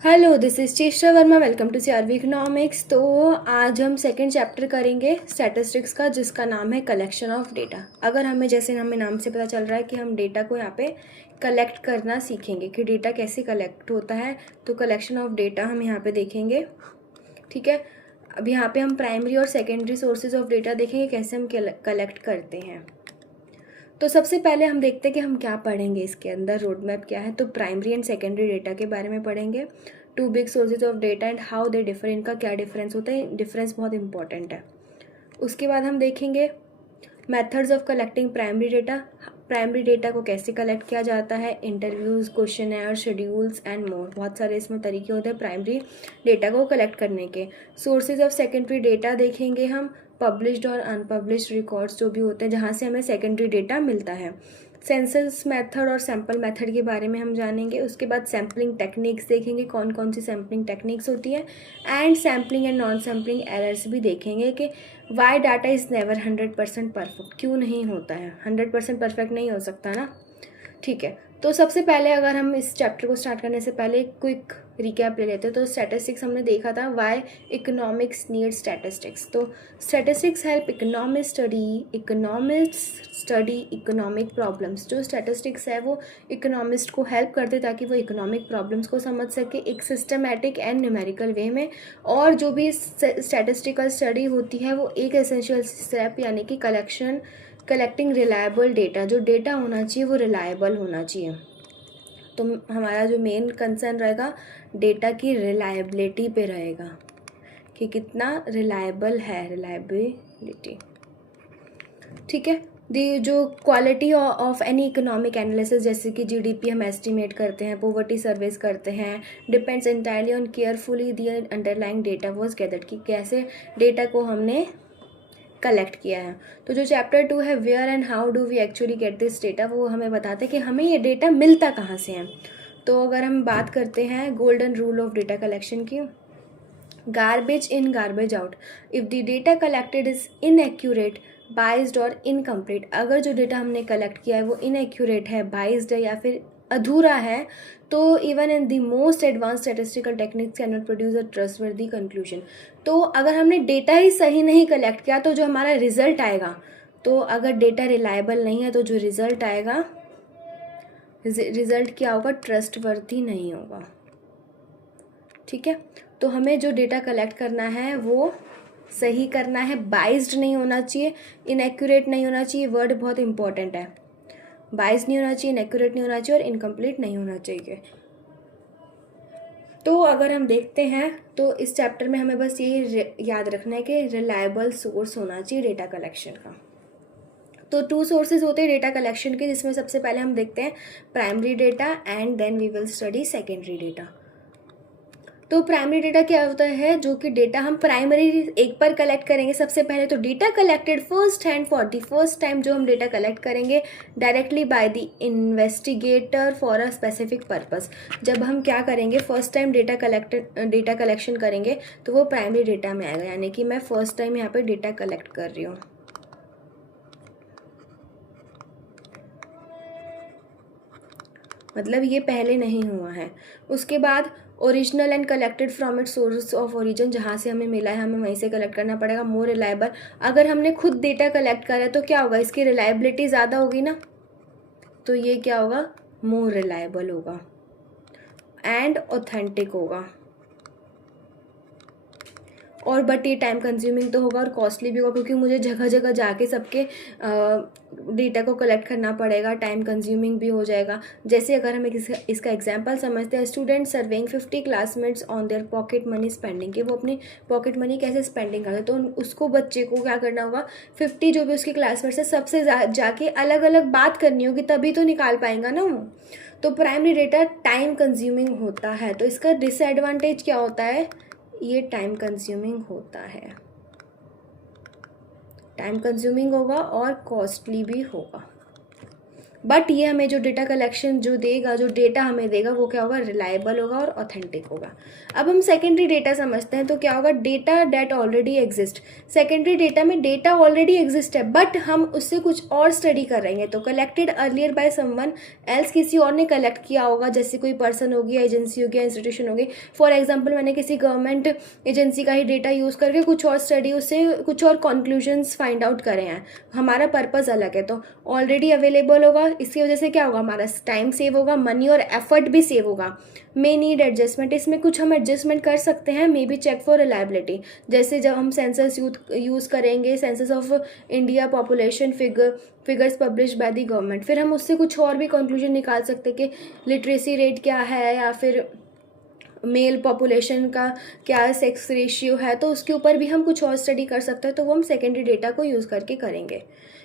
Hello, this is Cheshta Verma. Welcome to CRV economics. तो आज हम सेकंड चैप्टर करेंगे स्टैटिस्टिक्स का, जिसका नाम है कलेक्शन ऑफ डेटा। अगर हमें नाम से पता चल रहा है कि हम डेटा को यहाँ पे कलेक्ट करना सीखेंगे कि डेटा कैसे कलेक्ट होता है, तो कलेक्शन ऑफ डेटा हम यहाँ पे देखेंगे। ठीक है, अब यहाँ पे हम प्राइमरी और सेकेंडरी सोर्सेज ऑफ डेटा देखेंगे कैसे हम कलेक्ट करते हैं। तो सबसे पहले हम देखते हैं कि हम क्या पढ़ेंगे, इसके अंदर रोड मैप क्या है। तो प्राइमरी एंड सेकेंडरी डेटा के बारे में पढ़ेंगे, two big sources of data and how they differ, इनका क्या डिफरेंस होता है, डिफरेंस बहुत इंपॉर्टेंट है। उसके बाद हम देखेंगे methods of collecting primary data, primary data को कैसे कलेक्ट किया जाता है, interviews, questionnaire, schedules and more, बहुत सारे इसमें तरीके होते हैं प्राइमरी डेटा को कलेक्ट करने के। सोर्सेज ऑफ सेकेंडरी डेटा देखेंगे हम, पब्लिश्ड और अनपब्लिश्ड रिकॉर्ड्स जो भी होते हैं जहाँ से हमें सेकेंडरी डेटा मिलता है। सेंसस मेथड और सैम्पल मेथड के बारे में हम जानेंगे। उसके बाद सैम्पलिंग टेक्निक्स देखेंगे, कौन कौन सी सैम्पलिंग टेक्निक्स होती है, and sampling and non sampling errors भी देखेंगे कि why data is never 100% perfect, क्यों नहीं होता है, 100% परफेक्ट नहीं हो सकता ना। ठीक है, तो सबसे पहले अगर हम इस चैप्टर को स्टार्ट करने से पहले क्विक रिकैप ले लेते हैं। तो स्टैटिस्टिक्स हमने देखा था, वाई इकोनॉमिक्स नीड स्टैटिस्टिक्स। तो statistics help economist study economic problems. जो स्टैटिस्टिक्स है वो इकोनॉमिस्ट को हेल्प करते ताकि वो इकोनॉमिक प्रॉब्लम्स को समझ सके एक सिस्टमैटिक एंड न्यूमेरिकल वे में। और जो भी स्टैटिस्टिकल स्टडी होती है वो एक एसेंशियल स्टेप यानी कि कलेक्टिंग रिलायबल डेटा, जो डेटा होना चाहिए वो रिलायबल होना चाहिए। तो हमारा जो मेन कंसर्न रहेगा डेटा की रिलायबिलिटी पे रहेगा कि कितना रिलायबल है, रिलायबिलिटी। ठीक है, दी जो quality of any economic analysis, जैसे कि जीडीपी हम एस्टिमेट करते हैं, पॉवर्टी सर्वेस करते हैं, depends entirely on carefully the underlying data was gathered, कि कैसे डेटा को हमने कलेक्ट किया है। तो जो चैप्टर 2 है where and how do we actually get this data, वो हमें बताते हैं कि हमें ये डेटा मिलता कहाँ से है। तो अगर हम बात करते हैं golden rule of data collection की, garbage in garbage out. If the data collected is inaccurate, biased और इनकम्प्लीट, अगर जो डेटा हमने कलेक्ट किया है वो इनएक्यूरेट है, बाइज्ड है या फिर अधूरा है, तो even in the most advance statistical techniques can not produce a trustworthy conclusion. तो अगर हमने डेटा ही सही नहीं कलेक्ट किया तो जो हमारा रिजल्ट आएगा, तो अगर डेटा रिलायबल नहीं है तो जो रिजल्ट आएगा, रिजल्ट क्या होगा, ट्रस्टवर्दी नहीं होगा। ठीक है, तो हमें जो डेटा कलेक्ट करना है वो सही करना है, बाइज्ड नहीं होना चाहिए, इनएक्यूरेट नहीं होना चाहिए, वर्ड बहुत इंपॉर्टेंट है। बाइज्ड नहीं होना चाहिए, इनएक्यूरेट नहीं होना चाहिए और इनकम्प्लीट नहीं होना चाहिए। तो अगर हम देखते हैं तो इस चैप्टर में हमें बस ये याद रखना है कि रिलायबल सोर्स होना चाहिए डेटा कलेक्शन का। तो 2 सोर्सेज होते हैं डेटा कलेक्शन के, जिसमें सबसे पहले हम देखते हैं primary data and then we will study secondary data. तो प्राइमरी डेटा क्या होता है, जो कि डेटा हम प्राइमरी एक पर कलेक्ट करेंगे। सबसे पहले तो data collected first hand for the first time, जो हम डेटा कलेक्ट करेंगे directly by the investigator for a specific purpose. जब हम क्या करेंगे, फर्स्ट टाइम डेटा कलेक्शन करेंगे तो वो प्राइमरी डेटा में आएगा, यानी कि मैं फर्स्ट टाइम यहाँ पे डेटा कलेक्ट कर रही हूँ। मतलब ये पहले नहीं हुआ है। उसके बाद original and collected from its source of origin, जहाँ से हमें मिला है हमें वहीं से कलेक्ट करना पड़ेगा। मोर रिलायबल, अगर हमने खुद डेटा कलेक्ट करा है तो क्या होगा, इसकी रिलायबिलिटी ज़्यादा होगी ना, तो ये क्या होगा, मोर रिलायबल होगा एंड ऑथेंटिक होगा। और बट ये टाइम कंज्यूमिंग तो होगा और कॉस्टली भी होगा, क्योंकि मुझे जगह जगह जाके सबके डेटा को कलेक्ट करना पड़ेगा, टाइम कंज्यूमिंग भी हो जाएगा। जैसे अगर हम इसका एग्जांपल समझते हैं, student surveying 50 classmates on their pocket money spending, कि वो अपनी पॉकेट मनी कैसे स्पेंडिंग करते, तो उसको बच्चे को क्या करना होगा, 50 जो भी उसके क्लासमेट्स है सबसे जाके अलग अलग बात करनी होगी, तभी तो निकाल पाएंगा ना वो। तो प्राइमरी डेटा टाइम कंज्यूमिंग होता है, तो इसका डिसएडवांटेज क्या होता है, ये टाइम कंज्यूमिंग होता है, टाइम कंज्यूमिंग होगा और कॉस्टली भी होगा। बट ये हमें जो डेटा कलेक्शन जो देगा, जो डेटा हमें देगा, वो क्या होगा, रिलायबल होगा और ऑथेंटिक होगा। अब हम सेकेंडरी डेटा समझते हैं, तो क्या होगा, data that already exist. Secondary data में डेटा ऑलरेडी एग्जिस्ट है बट हम उससे कुछ और स्टडी कर रहे हैं, तो collected earlier by someone else, किसी और ने कलेक्ट किया होगा, जैसे कोई पर्सन होगी, एजेंसी होगी, इंस्टीट्यूशन होगी। फॉर एग्जाम्पल मैंने किसी गवर्नमेंट एजेंसी का ही डेटा यूज़ करके कुछ और स्टडी, उससे कुछ और कंक्लूजन्स फाइंड आउट करे हैं, हमारा पर्पज़ अलग है, तो ऑलरेडी अवेलेबल होगा। इसकी वजह से क्या होगा, हमारा टाइम सेव होगा, मनी और एफर्ट भी सेव होगा। मे नीड एडजस्टमेंट, इसमें कुछ हम एडजस्टमेंट कर सकते हैं। Maybe check for reliability, जैसे जब हम सेंसस यूज़ करेंगे, census of India population figures publish by the government, फिर हम उससे कुछ और भी कंक्लूजन निकाल सकते हैं कि लिटरेसी रेट क्या है, या फिर मेल पॉपुलेशन का क्या सेक्स रेशियो है, तो उसके ऊपर भी हम कुछ और स्टडी कर सकते हैं, तो वो हम सेकेंडरी डेटा को यूज़ करके करेंगे।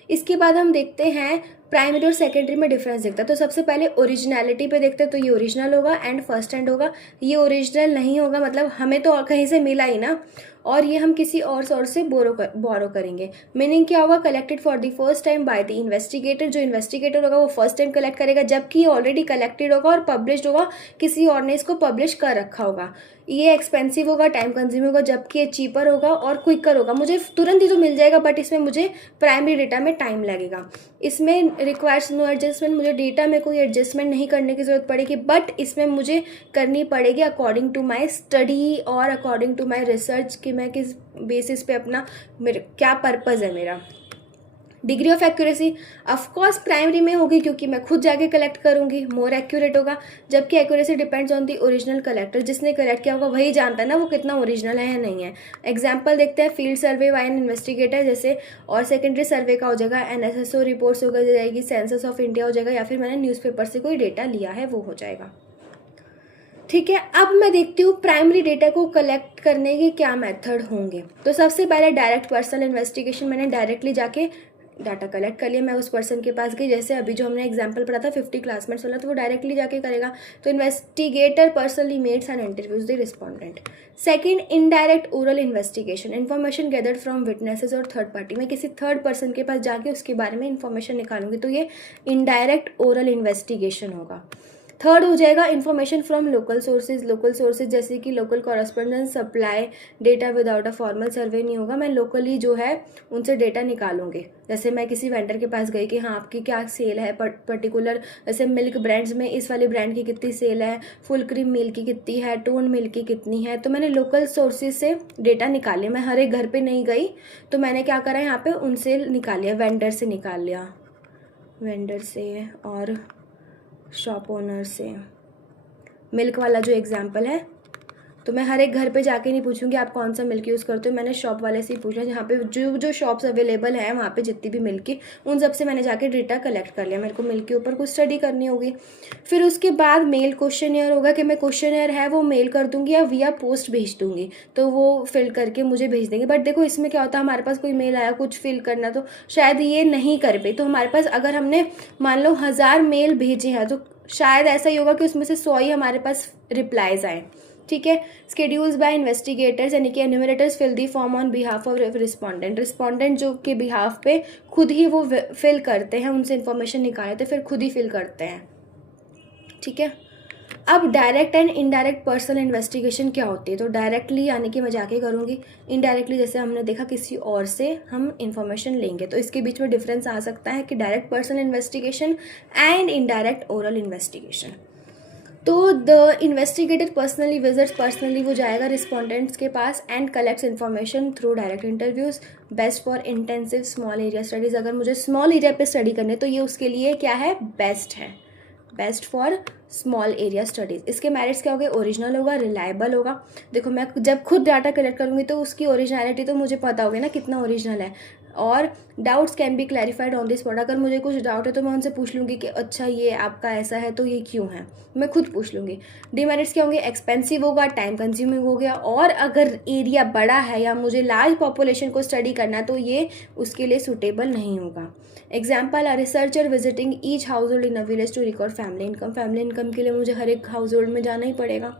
इसके बाद हम देखते हैं प्राइमरी और सेकेंडरी में डिफरेंस दिखता है। तो सबसे पहले ओरिजिनलिटी पे देखते हैं, तो ये ओरिजिनल होगा एंड फर्स्ट हैंड होगा। ये ओरिजिनल नहीं होगा, मतलब हमें तो कहीं से मिला ही ना, और ये हम किसी और सोर्स से बोरो करेंगे। मीनिंग क्या होगा, collected for the first time by the investigator, जो इन्वेस्टिगेटर होगा वो फर्स्ट टाइम कलेक्ट करेगा, जबकि ये ऑलरेडी कलेक्टेड होगा और पब्लिश्ड होगा, किसी और ने इसको पब्लिश कर रखा होगा। ये एक्सपेंसिव होगा, टाइम कंज्यूमिंग होगा, जबकि ये चीपर होगा और क्विकर होगा। मुझे तुरंत ही तो मिल जाएगा, बट इसमें मुझे प्राइमरी डेटा में टाइम लगेगा। इसमें रिक्वायर्स नो एडजस्टमेंट, मुझे डेटा में कोई एडजस्टमेंट नहीं करने की ज़रूरत पड़ेगी, बट इसमें मुझे करनी पड़ेगी अकॉर्डिंग टू माई स्टडी और अकॉर्डिंग टू माई रिसर्च, कि मैं किस बेसिस पे अपना मेरे क्या पर्पज़ है मेरा। Degree of accuracy of course primary में होगी, क्योंकि मैं खुद जाके कलेक्ट करूंगी, मोर एक्यूरेट होगा, जबकि accuracy depends on the original collector, जिसने कलेक्ट किया होगा वही जानता है ना वो कितना ओरिजिनल है या नहीं है। एग्जाम्पल देखते हैं, field survey by an investigator जैसे, और सेकेंडरी सर्वे का हो जाएगा, एनएसएसओ रिपोर्ट्स हो जाएगी, सेंसस ऑफ इंडिया हो जाएगा, या फिर मैंने न्यूज़पेपर से कोई डेटा लिया है वो हो जाएगा। ठीक है, अब मैं देखती हूँ प्राइमरी डेटा को कलेक्ट करने के क्या मेथड होंगे। तो सबसे पहले डायरेक्ट पर्सनल इन्वेस्टिगेशन, मैंने डायरेक्टली जाके डाटा कलेक्ट कर लिया, मैं उस पर्सन के पास गई, जैसे अभी जो हमने एग्जांपल पढ़ा था 50 क्लासमेट्स वाला, तो वो डायरेक्टली जाके करेगा। तो investigator personally meets and interviews the respondent. Second, indirect oral investigation, information gathered from witnesses और थर्ड पार्टी, मैं किसी थर्ड पर्सन के पास जाके उसके बारे में इन्फॉर्मेशन निकालूंगी, तो ये इनडायरेक्ट ओरल इन्वेस्टिगेशन होगा। थर्ड हो जाएगा इन्फॉर्मेशन फ्रॉम लोकल सोर्सेज जैसे कि local correspondence supply data without a formal survey नहीं होगा, मैं लोकली जो है उनसे डेटा निकालूंगी। जैसे मैं किसी वेंडर के पास गई कि हाँ आपकी क्या सेल है, पर्टिकुलर जैसे मिल्क ब्रांड्स में इस वाले ब्रांड की कितनी सेल है, फुल क्रीम मिल्क की कितनी है, टोन मिल्क की कितनी है, तो मैंने लोकल सोर्सेज से डेटा निकाल लिया। मैं हर एक घर पे नहीं गई, तो मैंने क्या करा यहाँ पे उनसे निकाल लिया, वेंडर से निकाल लिया, वेंडर से और शॉप ओनर से। मिल्क वाला जो एग्जांपल है, तो मैं हर एक घर पे जाके नहीं पूछूंगी आप कौन सा मिल्क यूज़ करते हो, मैंने शॉप वाले से ही पूछा, जहाँ पे जो शॉप्स अवेलेबल हैं वहाँ पे जितनी भी मिल्क की, उन सब से मैंने जाके डेटा कलेक्ट कर लिया। मेरे को मिल्क के ऊपर कुछ स्टडी करनी होगी। फिर उसके बाद मेल क्वेश्चनएयर होगा कि मैं क्वेश्चनएयर है वो मेल कर दूंगी या विया पोस्ट भेज दूंगी, तो वो फिल करके मुझे भेज देंगे। बट देखो इसमें क्या होता है, हमारे पास कोई मेल आया कुछ फिल करना, तो शायद ये नहीं कर पाए, तो हमारे पास अगर हमने मान लो 1000 मेल भेजे हैं, तो शायद ऐसा ही होगा कि उसमें से 100 ही हमारे पास रिप्लाईज आए। ठीक है, स्केड्यूल्स बाय इन्वेस्टिगेटर्स, यानी कि enumerators fill the form on behalf of respondent जो के बिहाफ पे खुद ही वो फिल करते हैं, उनसे इन्फॉर्मेशन निकालते फिर खुद ही फिल करते हैं। ठीक है, अब direct and indirect personal investigation क्या होती है। तो डायरेक्टली यानी कि मैं जाके करूँगी, इनडायरेक्टली जैसे हमने देखा किसी और से हम इन्फॉर्मेशन लेंगे, तो इसके बीच में डिफरेंस आ सकता है कि direct personal investigation and indirect oral investigation. तो the investigator personally visits, personally वो जाएगा रिस्पोंडेंट्स के पास and collects information through direct interviews, best for intensive small area studies. अगर मुझे स्मॉल एरिया पे स्टडी करने तो ये उसके लिए क्या है, बेस्ट है, best for small area studies. इसके मेरिट्स क्या हो गए, ओरिजिनल होगा, रिलायबल होगा। देखो मैं जब खुद डाटा कलेक्ट करूँगी तो उसकी ओरिजिनलिटी तो मुझे पता होगी ना कितना ओरिजिनल है, और doubts can be clarified on this spot. अगर मुझे कुछ डाउट है तो मैं उनसे पूछ लूँगी कि अच्छा ये आपका ऐसा है तो ये क्यों है, मैं खुद पूछ लूँगी। डिमेरिट्स क्या होंगे, एक्सपेंसिव होगा, टाइम कंज्यूमिंग हो गया, और अगर एरिया बड़ा है या मुझे लार्ज पॉपुलेशन को स्टडी करना है तो ये उसके लिए सूटेबल नहीं होगा। Example, a researcher visiting each household in a village to record family income, family income के लिए मुझे हर एक हाउस होल्ड में जाना ही पड़ेगा।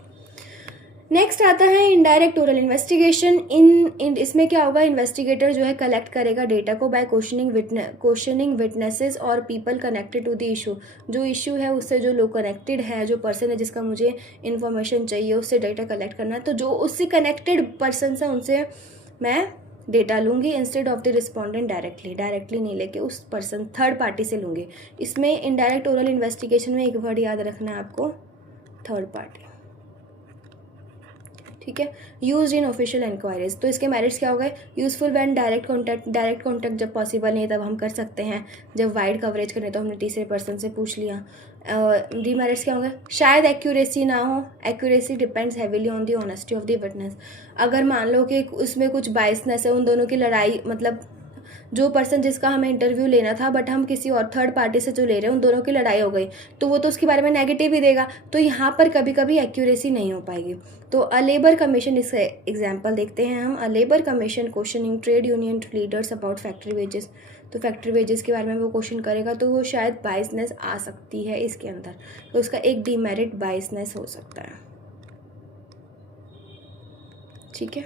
नेक्स्ट आता है इनडायरेक्ट ओरल इन्वेस्टिगेशन। इन इसमें क्या होगा, इन्वेस्टिगेटर जो है कलेक्ट करेगा डेटा को बाय क्वेश्चनिंग विटनेसेस और people connected to the issue. जो इशू है उससे जो लोग कनेक्टेड है, जो पर्सन है जिसका मुझे इन्फॉर्मेशन चाहिए उससे डेटा कलेक्ट करना है, तो जो उससे कनेक्टेड पर्सन है उनसे मैं डेटा लूँगी instead of the respondent directly नहीं लेके उस पर्सन थर्ड पार्टी से लूँगी। इसमें इनडायरेक्ट ओरल इन्वेस्टिगेशन में एक वर्ड याद रखना है आपको, थर्ड पार्टी, ठीक है। यूज इन ऑफिशियल इंक्वायरीज, तो इसके मेरिट्स क्या हो गए, यूजफुल व्हेन डायरेक्ट कॉन्टैक्ट जब पॉसिबल नहीं तब हम कर सकते हैं, जब वाइड कवरेज करें तो हमने तीसरे पर्सन से पूछ लिया। डीमेरिट्स क्या होंगे, शायद एक्यूरेसी ना हो, accuracy depends heavily on the honesty of the witness. अगर मान लो कि उसमें कुछ बायसनेस है, उन दोनों की लड़ाई, मतलब जो पर्सन जिसका हमें इंटरव्यू लेना था बट हम किसी और थर्ड पार्टी से जो ले रहे हैं उन दोनों की लड़ाई हो गई, तो वो तो उसके बारे में नेगेटिव ही देगा, तो यहाँ पर कभी कभी एक्यूरेसी नहीं हो पाएगी। तो अ लेबर कमीशन, इसका एग्जाम्पल देखते हैं हम। अ labour commission questioning trade union leaders about factory wages, तो फैक्ट्री वेजेस के बारे में वो क्वेश्चन करेगा, तो वो शायद बायसनेस आ सकती है इसके अंदर, तो उसका एक डीमेरिट बायसनेस हो सकता है, ठीक है।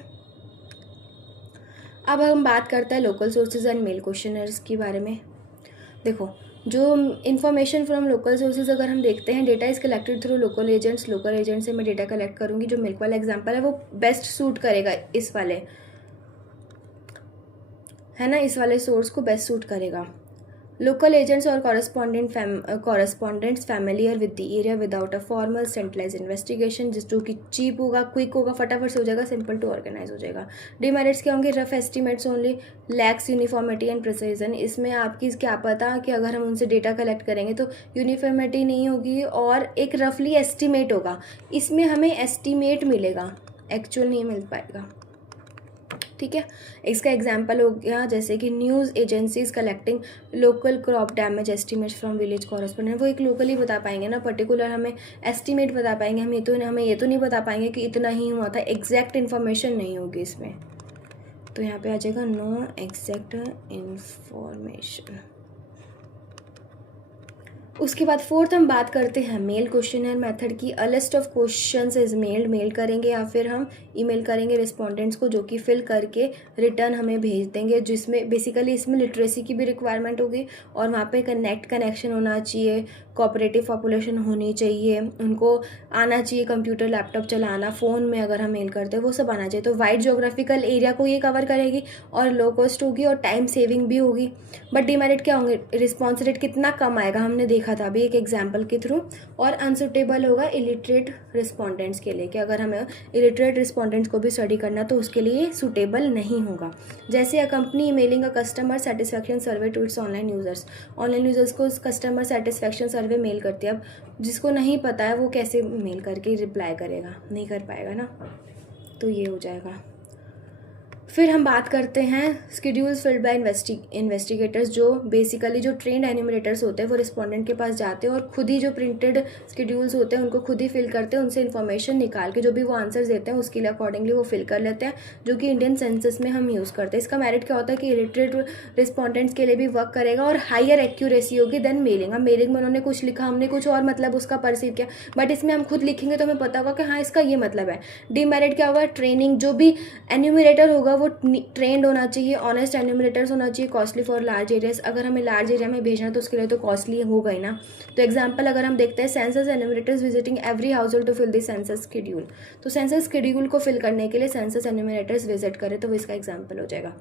अब हम बात करते हैं local sources and mail questionnaires के बारे में। देखो, जो इन्फॉर्मेशन फ्रॉम लोकल सोर्सेज अगर हम देखते हैं, data is collected through local agent से मैं डेटा कलेक्ट करूँगी। जो मिल्क वाला एग्जांपल है वो बेस्ट सूट करेगा इस वाले, है ना, इस वाले सोर्स को बेस्ट सूट करेगा। लोकल एजेंट्स और correspondents familiar with the area without a formal centralise investigation, जो कि चीप होगा, क्विक होगा, फटाफट से हो जाएगा, सिंपल टू ऑर्गेनाइज हो जाएगा। डीमेरिट्स क्या होंगे, rough estimates only, lakhs uniformity and precision. इसमें आपकी क्या पता कि अगर हम उनसे डेटा कलेक्ट करेंगे तो यूनिफॉर्मिटी नहीं होगी और एक रफली एस्टिमेट होगा, इसमें हमें एस्टिमेट मिलेगा, एक्चुअल नहीं मिल पाएगा, ठीक है। इसका एग्जांपल हो गया जैसे कि news agencies collecting local crop damage estimates from village correspondent, वो एक लोकली बता पाएंगे ना, पर्टिकुलर हमें एस्टीमेट बता पाएंगे, हमें ये तो नहीं बता पाएंगे कि इतना ही हुआ था, एग्जैक्ट इन्फॉर्मेशन नहीं होगी इसमें, तो यहाँ पे आ जाएगा नो एग्जैक्ट इन्फॉर्मेशन। उसके बाद फोर्थ हम बात करते हैं मेल क्वेश्चनर मेथड की। A list of questions is male करेंगे या फिर हम ईमेल करेंगे रिस्पोंडेंट्स को, जो कि फिल करके रिटर्न हमें भेज देंगे, जिसमें बेसिकली इसमें लिटरेसी की भी रिक्वायरमेंट होगी और वहाँ पे कनेक्शन होना चाहिए, कोऑपरेटिव पॉपुलेशन होनी चाहिए, उनको आना चाहिए कंप्यूटर लैपटॉप चलाना, फ़ोन में अगर हम मेल करते हैं वो सब आना चाहिए। तो वाइड जोग्राफिकल एरिया को ये कवर करेगी और लो कॉस्ट होगी और टाइम सेविंग भी होगी। बट डीमेरिट क्या होंगे, रिस्पॉन्स रेट कितना कम आएगा, हमने देखा था अभी एक एग्जाम्पल के थ्रू, और अनसुटेबल होगा इलिटरेट रिस्पॉन्डेंट्स के लिए, कि अगर हमें इलिटरेट रिस्पॉन्डेंट्स को भी स्टडी करना तो उसके लिए सूटेबल नहीं होगा। जैसे a company emailing a customer satisfaction survey to its online users को कस्टमर सेटिस्फैक्शन सर्वे मेल करती है। अब जिसको नहीं पता है वो कैसे मेल करके रिप्लाई करेगा, नहीं कर पाएगा ना, तो ये हो जाएगा। फिर हम बात करते हैं स्केड्यूल्स फिल्ड बाय इन्वेस्टिगेटर्स, जो बेसिकली जो ट्रेंड एन्यूमरेटर्स होते हैं वो रिस्पोंडेंट के पास जाते हैं और खुद ही जो प्रिंटेड स्केड्यूल्स होते हैं उनको खुद ही फिल करते हैं, उनसे इन्फॉर्मेशन निकाल के जो भी वो आंसर्स देते हैं उसके लिए अकॉर्डिंगली वो फिल कर लेते हैं, जो कि इंडियन सेंसस में हम यूज़ करते हैं। इसका मेरिट क्या होता है कि इलिटरेट रिस्पॉन्डेंट्स के लिए भी वर्क करेगा और हायर एक्यूरेसी होगी देन मेलिंग। अब मेलिंग में उन्होंने कुछ लिखा, हमने कुछ और मतलब उसका परसीव किया, बट इसमें हम खुद लिखेंगे तो हमें पता होगा कि हाँ इसका ये मतलब है। डीमेरिट क्या होगा, ट्रेनिंग, जो भी एन्यूमरेटर होगा वो ट्रेंड होना चाहिए, ऑनेस्ट एन्यूमरेटर्स होना चाहिए, कॉस्टली फॉर लार्ज एरियाज, अगर हमें लार्ज एरिया में भेजना तो उसके लिए तो कॉस्टली होगा ही ना। तो एग्जांपल अगर हम देखते हैं, census enumerators visiting every household to fill the census schedule, तो सेंसस शेड्यूल को फिल करने के लिए सेंसस एन्यूमरेटर्स विजिट करें, तो वो इसका एग्जाम्पल हो जाएगा।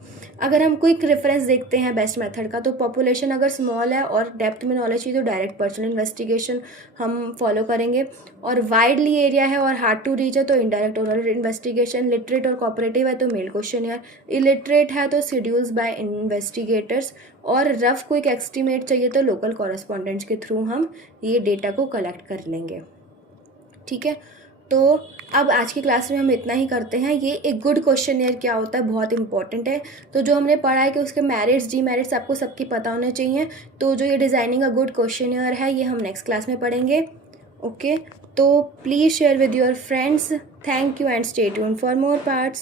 अगर हम क्विक रेफरेंस देखते हैं बेस्ट मेथड का, तो पॉपुलेशन अगर स्मॉल है और डेप्थ में नॉलेज चाहिए तो डायरेक्ट पर्सनल इन्वेस्टिगेशन हम फॉलो करेंगे, और वाइडली एरिया है और हार्ड टू रीच है तो इनडायरेक्ट ओरल इन्वेस्टिगेशन, लिटरेट और कोऑपरेटिव है तो मेल क्वेश्चनियर, इलिटरेट है तो शेड्यूल्स बाय इन्वेस्टिगेटर्स, और रफ क्विक एस्टीमेट चाहिए तो लोकल कॉरेस्पॉन्डेंट्स के थ्रू हम ये डेटा को कलेक्ट कर लेंगे, ठीक है। तो अब आज की क्लास में हम इतना ही करते हैं। ये एक गुड क्वेश्चनियर क्या होता है, बहुत इंपॉर्टेंट है। तो जो हमने पढ़ा है कि उसके मेरिट्स डीमेरिट्स आपको सबकी पता होने चाहिए। तो जो ये डिज़ाइनिंग अ गुड क्वेश्चनियर है ये हम नेक्स्ट क्लास में पढ़ेंगे, ओके। तो please share with your friends. Thank you and stay tuned for more parts.